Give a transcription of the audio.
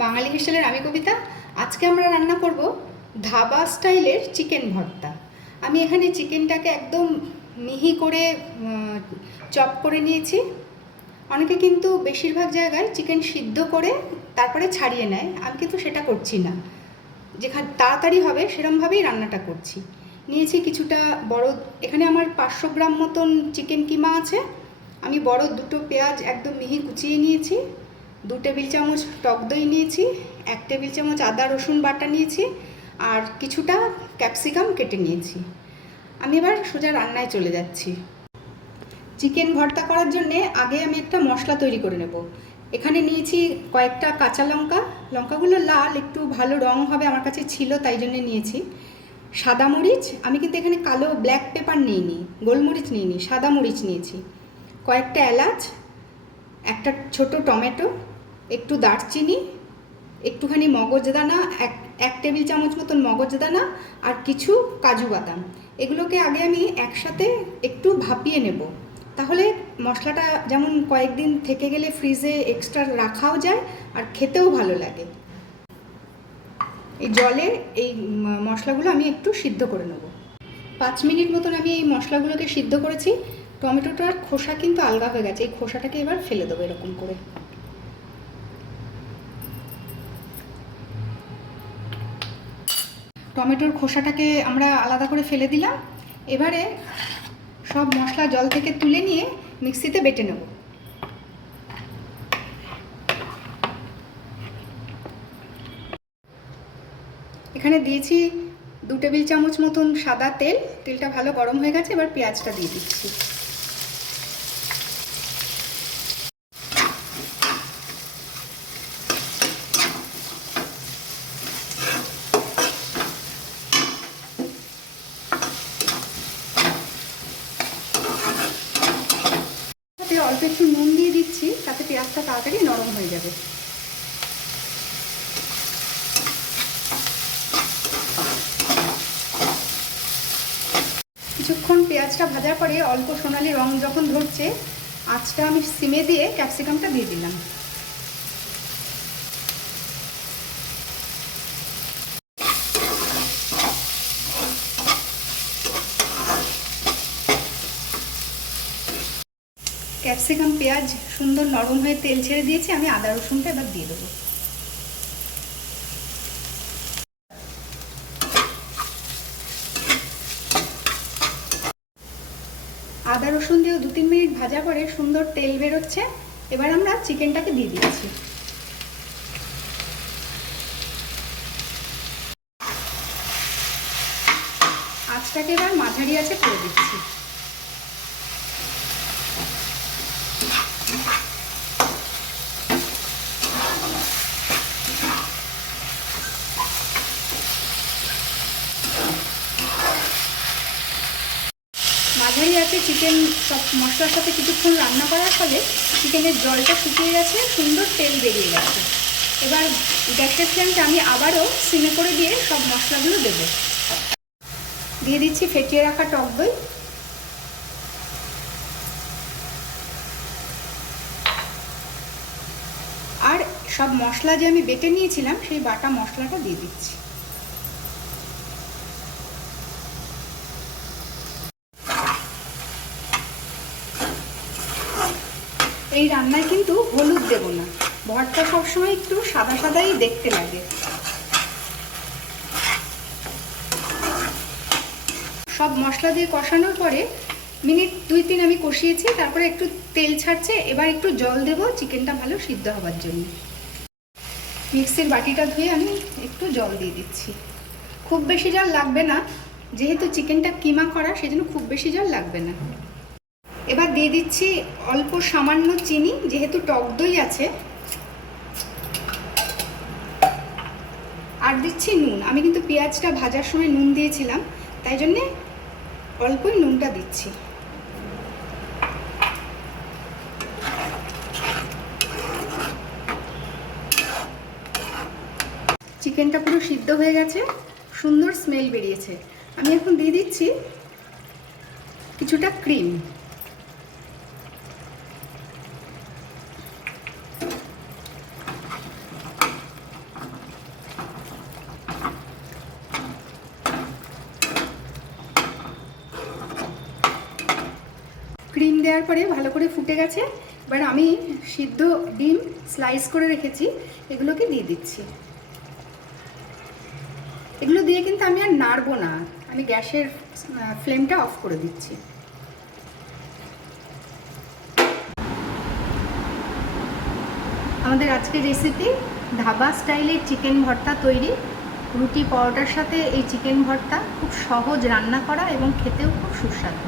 বাঙালি স্টাইলের আমি কবিতা। আজকে আমরা রান্না করব ধাবা স্টাইলের চিকেন ভর্তা। আমি এখানে চিকেনটাকে একদম মিহি করে চপ করে নিয়েছি। অনেকে কিন্তু বেশিরভাগ জায়গায় চিকেন সিদ্ধ করে তারপরে ছাড়িয়ে নেয়, আমি কিন্তু সেটা করছি না। যেখানে তাড়াতাড়ি হবে সেরকমভাবেই রান্নাটা করছি। নিয়েছি কিছুটা বড়, এখানে আমার 500 গ্রাম মতন চিকেন কিমা আছে। আমি বড় দুটো পেঁয়াজ একদম মিহি কুচিয়ে নিয়েছি, 2 টেবিল চামচ টক দই নিয়েছি, 1 টেবিল চামচ আদা রসুন বাটা নিয়েছি, আর কিছুটা ক্যাপসিকাম কেটে নিয়েছি। আমি এবার সোজা রান্নায় চলে যাচ্ছি। চিকেন ভর্তা করার জন্যে আগে আমি একটা মশলা তৈরি করে নেব। এখানে নিয়েছি কয়েকটা কাঁচা লঙ্কা, লঙ্কাগুলো লাল, একটু ভালো রং হবে আমার কাছে ছিল তাই জন্য নিয়েছি। সাদা মরিচ, আমি কিন্তু এখানে কালো ব্ল্যাক পেপার নিইনি, গোলমরিচ নিইনি, সাদা মরিচ নিয়েছি। কয়েকটা এলাচ, একটা ছোট টমেটো, একটু দারচিনি, একটুখানি মগজদানা, এক টেবিল চামচ মতন মগজদানা, আর কিছু কাজু বাদাম। এগুলোকে আগে আমি একসাথে একটু ভাপিয়ে নেব, তাহলে মশলাটা যেমন কয়েকদিন থেকে গেলে ফ্রিজে এক্সট্রা রাখাও যায় আর খেতেও ভালো লাগে। এই জলে এই মশলাগুলো আমি একটু সিদ্ধ করে নেব। 5 মিনিট মতন আমি এই মশলাগুলোকে সিদ্ধ করেছি। টমেটোটার খোসা কিন্তু আলগা হয়ে গেছে, এই খোসাটাকে এবার ফেলে দেবো এরকম করে। টমেটোর খোসাটাকে আমরা আলাদা করে ফেলে দিলাম। এবারে সব মশলা জল থেকে তুলে নিয়ে মিক্সিতে বেটে নেব। এখানে দিয়েছি 2 টেবিল চামচ মতন সাদা তেল, তেলটা ভালো গরম হয়ে গেছে। এবার পেঁয়াজটা দিয়ে দিচ্ছি। অল্প একটু নুন দিয়ে দিচ্ছি, তাতে পেঁয়াজটা তাড়াতাড়ি নরম হয়ে যাবে। কিছুক্ষণ পেঁয়াজটা ভাজার পরে অল্প সোনালি রং যখন ধরছে, আঁচটা আমি সিমে দিয়ে ক্যাপসিকামটা দিয়ে দিলাম। ক্যাপসিকাম পেঁয়াজ সুন্দর নরম হয়ে তেল ছেড়ে দিয়েছে, আমি আদা রসুনটা এবার দিয়ে দেবো। আদা রসুন দিয়েও 2-3 মিনিট ভাজা পরে সুন্দর তেল বেরোচ্ছে। এবার আমরা চিকেনটাকে দিয়ে দিচ্ছি। আঁচটাকে এবার মাঝারি আঁচে করে দিচ্ছি। মাঝারি আছে চিকেন সব মশলার সাথে কিছুক্ষণ রান্না করার ফলে চিকেনের জলটা শুকিয়ে গেছে, সুন্দর তেল বেরিয়ে গেছে। এবার গ্যাসের ফ্লেমটা আমি আবারও সিমে করে দিয়ে সব মশলাগুলো দেবো। দিয়ে দিচ্ছি ফেটিয়ে রাখা টক দই, আর সব মশলা যে আমি বেটে নিয়েছিলাম সেই বাটা মশলাটা দিয়ে দিচ্ছি। এই রান্নায় কিন্তু হলুদ দেব না, ভর্তা সবসময় একটু সাদা সাদাই দেখতে লাগে। সব মশলা দিয়ে কষানোর পরে মিনিট 2-3 আমি কষিয়েছি, তারপরে একটু তেল ছাড়ছে। এবার একটু জল দেব চিকেনটা ভালো সিদ্ধ হবার জন্য। মিক্সির বাটিটা ধুয়ে আমি একটু জল দিয়ে দিচ্ছি। খুব বেশি জল লাগবে না, যেহেতু চিকেনটা কিমা করা সেজন্য খুব বেশি জল লাগবে না। এবার দিয়ে দিচ্ছি অল্প সামান্য চিনি, যেহেতু টক দই আছে। আর দিচ্ছি নুন, আমি কিন্তু পেঁয়াজটা ভাজার সময় নুন দিয়েছিলাম, তাই জন্যে অল্পই নুনটা দিচ্ছি। চিকেনটা পুরো সিদ্ধ হয়ে গেছে, সুন্দর স্মেল বেরিয়েছে। আমি এখন দিয়ে দিচ্ছি কিছুটা ক্রিম। ক্রিম দেওয়ার পরে ভালো করে ফুটে গেছে। এবার আমি সিদ্ধ ডিম স্লাইস করে রেখেছি, এগুলোকে দিয়ে দিচ্ছি। এগুলো দিয়ে কিন্তু আমি আর নাড়বো না, আমি গ্যাসের ফ্লেমটা অফ করে দিচ্ছি। আমাদের আজকের রেসিপি ধাবা স্টাইলের চিকেন ভর্তা তৈরি। রুটি পরোটার সাথে এই চিকেন ভর্তা খুব সহজ রান্না করা এবং খেতেও খুব সুস্বাদু।